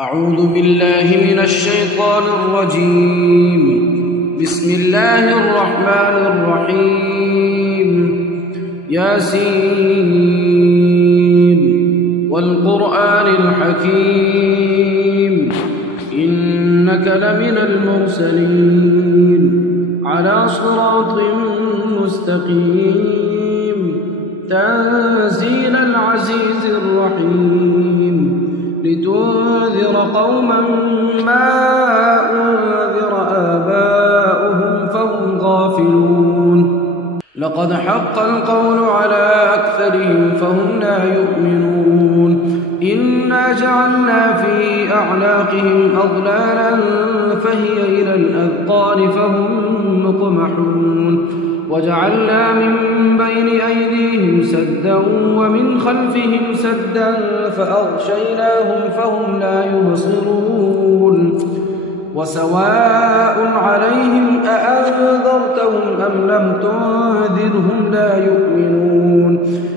أعوذ بالله من الشيطان الرجيم. بسم الله الرحمن الرحيم. ياسين والقرآن الحكيم إنك لمن المرسلين على صراط مستقيم تنزيل العزيز الرحيم لتنذر قوما ما أنذر آباؤهم فهم غافلون. لقد حق القول على أكثرهم فهم لا يؤمنون. إنا جعلنا في أعناقهم أغلالا فهي إلى الأذقان فهم مقمحون. وجعلنا من بين أيديهم سدا ومن خلفهم سدا فأغشيناهم فهم لا يبصرون. وسواء عليهم أأنذرتهم أم لم تنذرهم لا يؤمنون.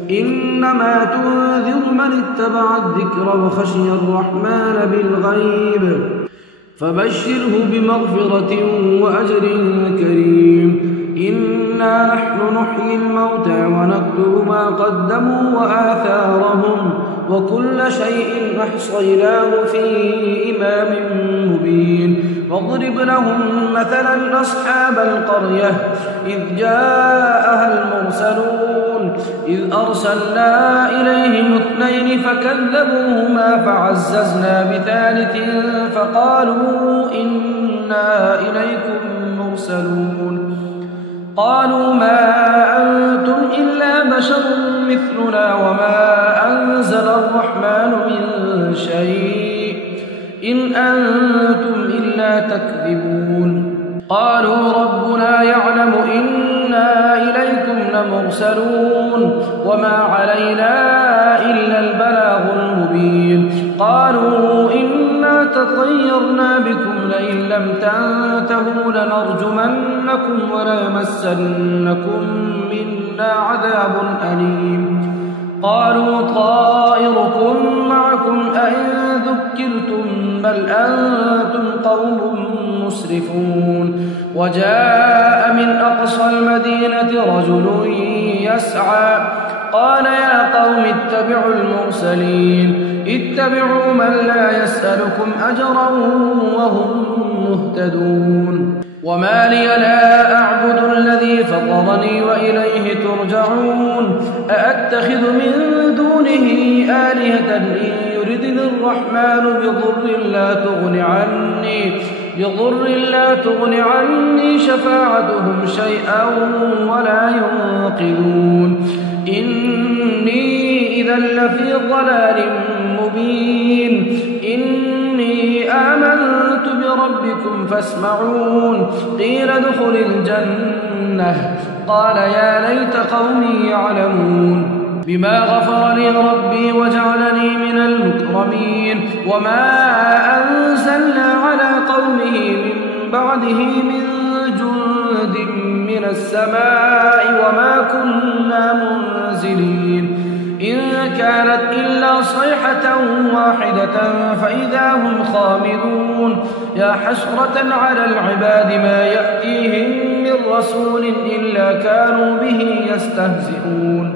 إنما تنذر من اتبع الذكر وخشي الرحمن بالغيب فبشره بمغفرة وأجر كريم. إنا نحن نحيي الموتى ونكتب ما قدموا وآثارهم وكل شيء أحصيناه في إمام مبين. واضرب لهم مثلا أصحاب القرية إذ جاءها المرسلون إذ أرسلنا إليهم اثنين فكذبوهما فعززنا بثالث فقالوا إنا إليكم مرسلون. قالوا ما أنتم إلا بشر مثلنا وما أنزل الرحمن من شيء إن أنتم إلا تكذبون. قالوا ربنا يعلم إنا إليكم لمرسلون وما علينا إلا البلاغ المبين. قالوا إنا تطيرنا بكم لئن لم تنتهوا لنرجمنكم وليمسنكم منا عذاب أليم. قالوا طائركم معكم أئن ذكرتم بل أنتم قوم مسرفون. وجاء من أقصى المدينة رجل يسعى قال يا قوم اتبعوا المرسلين اتبعوا من لا يسألكم أجرا وهم مهتدون. وما لي لا أعبد الذي فطرني وإليه ترجعون. أأتخذ من دونه آلهة إن يردني الرحمن بضر لا تغن عني شفاعتهم شيئا ولا ينقذون. إني إذا لفي ضلال مبين. إني آمنت بربكم فاسمعون. قيل ادخل الجنة قال يا ليت قومي يعلمون. بما غفر لي ربي وجعلني من المكرمين. وما أنزلنا على قومه من بعده من جند من السماء وما كنا منزلين. إن كانت إلا صيحة واحدة فإذا هم خامدون. يا حسرة على العباد ما يأتيهم من رسول إلا كانوا به يستهزئون.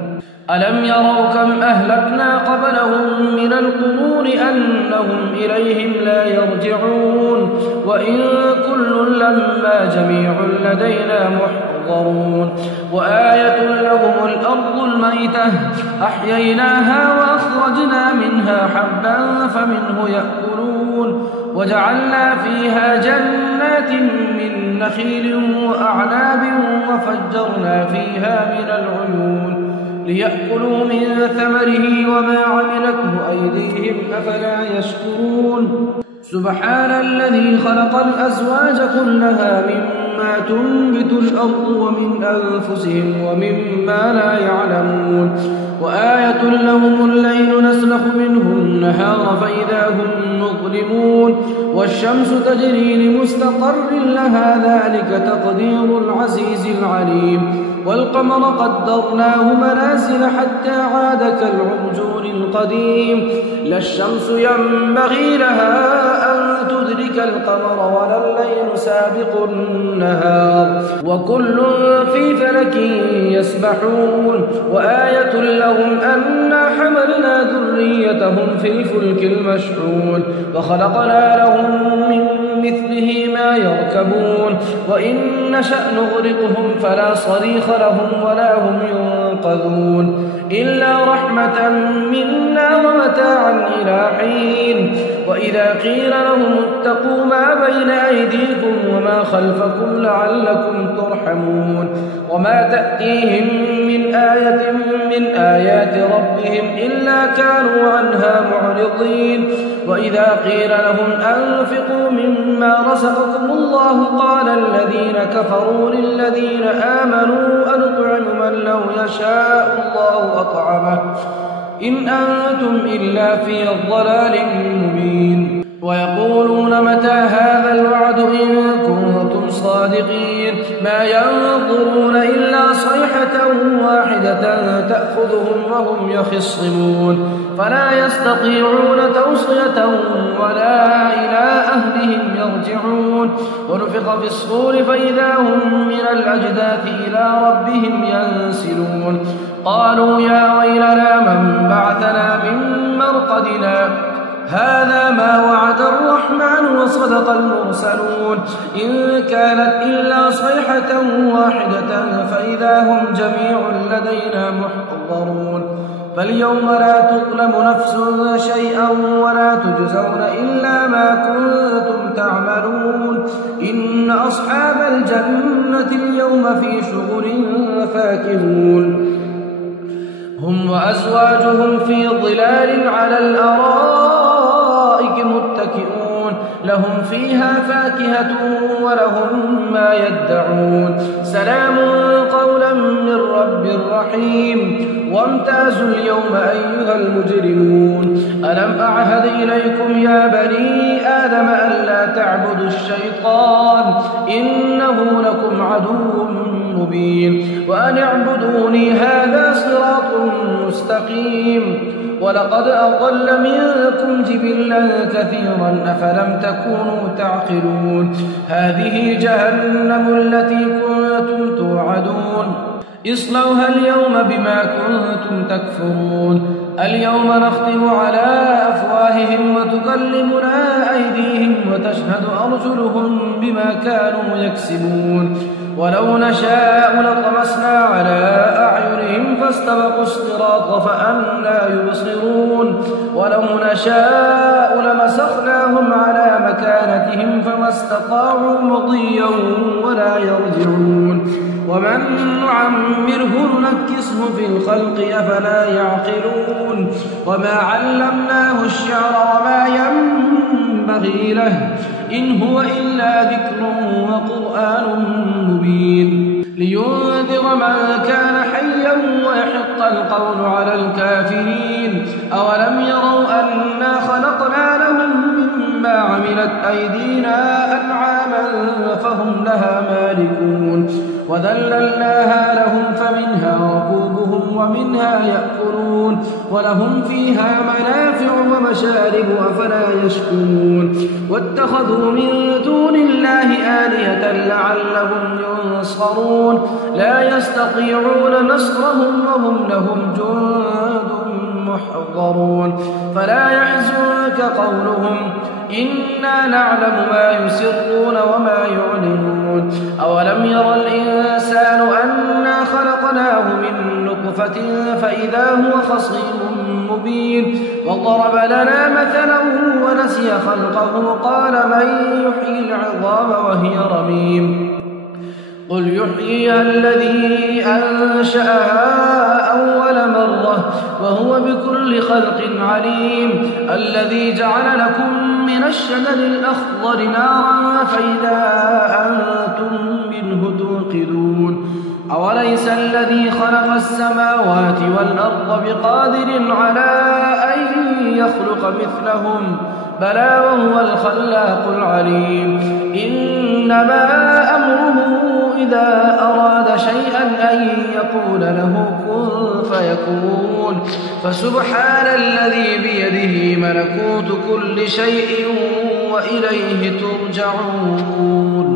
ألم يروا كم أهلكنا قبلهم من القرون أنهم إليهم لا يرجعون. وإن كل لما جميع لدينا محضرون. وآية لهم الأرض الميتة أحييناها وأخرجنا منها حبا فمنه يأكلون. وجعلنا فيها جنات من نخيل وأعناب وفجرنا فيها من العيون ليأكلوا من ثمره وما عملته أيديهم أفلا يشكرون. سبحان الذي خلق الأزواج كلها مما تنبت الأرض ومن أنفسهم ومما لا يعلمون. وآية لهم الليل نسلخ منه النهار فإذا هم مظلمون. والشمس تجري لمستقر لها ذلك تقدير العزيز العليم. والقمر قدرناه منازل حتى عاد كالعرجون القديم. لا الشمس ينبغي لها القمر ولا الليل سابق النهار وكل في فلك يسبحون وآية لهم أنا حملنا ذريتهم في الفلك المشحون وخلقنا لهم من مثله ما يركبون وإن نشأ نغرقهم فلا صريخ لهم ولا هم ينقذون إلا رحمة منا ومتاعا إلى حين وإذا قيل لهم اتقوا ما بين أيديكم وما خلفكم لعلكم ترحمون وما تأتيهم من آية من آيات ربهم إلا كانوا عنها معرضين وإذا قيل لهم أنفقوا مما رزقكم الله قال الذين كفروا للذين آمنوا أنطعم من لو يشاء الله أطعمه إن أنتم إلا في ضلال مبين ويقولون متى هذا الوعد إن كنتم صادقين ما ينظرون إلا صيحة واحدة تأخذهم وهم يخصمون فلا يستطيعون توصية ولا إلى أهلهم يرجعون ونفخ في الصور فإذا هم من الأجداث إلى ربهم ينسلون قالوا يا ويلنا من بعثنا من مرقدنا هذا ما وعد الرحمن وصدق المرسلون إن كانت إلا صيحة واحدة فإذا هم جميع لدينا محضرون فاليوم لا تظلم نفس شيئا ولا تجزون إلا ما كنتم تعملون إن أصحاب الجنة اليوم في شغل فاكهون هم وأزواجهم في ظلال على الأرائك متكئون لهم فيها فاكهة ولهم ما يدعون سلام قولا من رب رحيم وامتازوا اليوم أيها المجرمون ألم أعهد إليكم يا بني آدم ألا تعبدوا الشيطان إنه لكم عدو مبين وأن اعبدوني هذا صراط مستقيم ولقد أضل منكم جبلا كثيرا أفلم تكونوا تعقلون هذه جهنم التي كنتم توعدون اصلوها اليوم بما كنتم تكفرون اليوم نختم على أفواههم وتكلمنا أيديهم وتشهد أرجلهم بما كانوا يكسبون ولو نشاء لطمسنا على أعينهم فاستبقوا الصراط فأنى يبصرون ولو نشاء لمسخناهم على مكانتهم فما استطاعوا مضيا ولا يرجعون ومن نعمره ننكسه في الخلق أفلا يعقلون وما علمناه الشعر وما ينبغي له إن هو إلا ذكر وقرآن مبين لينذر من كان حيا ويحق القول على الكافرين أولم يروا أنا خلقنا لهم مما عملت أيدينا أنعاما فهم لها مالكون وذللناها لهم فمنها ركوبهم ومنها يأكلون ولهم فيها منافع ومشارب أفلا يشكرون واتخذوا من دون الله آلهة لعلهم ينصرون لا يستطيعون نصرهم وهم لهم جند محضرون فلا يحزنك قولهم إنا نعلم ما يسرون وما يعلنون أولم ير الإنسان أنا خلقناه من نطفة فإذا هو خصيم مبين وضرب لنا مثلا ونسي خلقه قال من يحيي العظام وهي رميم قل يحييها الذي أنشأها أول مرة وهو بكل خلق عليم الذي جعل لكم من الشجر الأخضر نارا فإذا أنتم منه توقدون أوليس الذي خلق السماوات والأرض بقادر على أن يخلق مثلهم بلى وهو الخلاق العليم إنما أمره إذا أراد شيئا أن يقول له كن فيكون فسبحان الذي بيده ملكوت كل شيء وإليه ترجعون